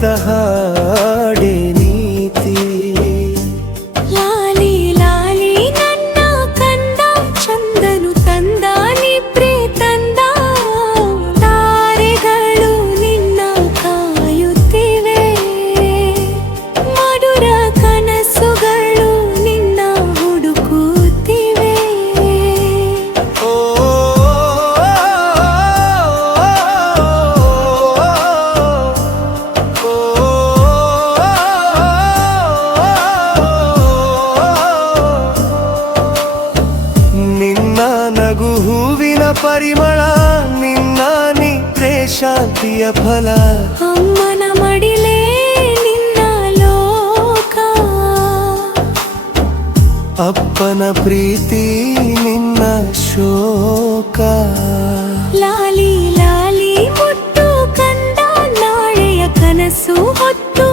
ಪ್ರೇಮದ ಹಾಡೆ ನೀತಿ. ಲಾಲಿ ಲಾಲಿ ನನ್ನ ಕಂದ ಚಂದನು ತಂದ ನಿದ್ರೆ ತಂದ. ತಾರೆಗಳು ನಿನ್ನ ಕಾಯುತ್ತಿವೆ, ಮಧುರ ಕನಸುಗಳು ನಿನ್ನ ಹುಡುಕುತ್ತಿವೆ. ಓ ನಿನ್ನ ನಗು ಹೂವಿನ ಪರಿಮಳ, ನಿನ್ನ ನಿದ್ರೆ ಶಾಂತಿಯ ಫಲ. ಅಮ್ಮನ ಮಡಿಲೇ ನಿನ್ನ ಲೋಕ, ಅಪ್ಪನ ಪ್ರೀತಿ ನಿನ್ನ ಶೋಕ. ಲಾಲಿ ಲಾಲಿ ಮುತ್ತು ಕಂದ ನಾಳೆಯ ಕನಸು ಹೊತ್ತು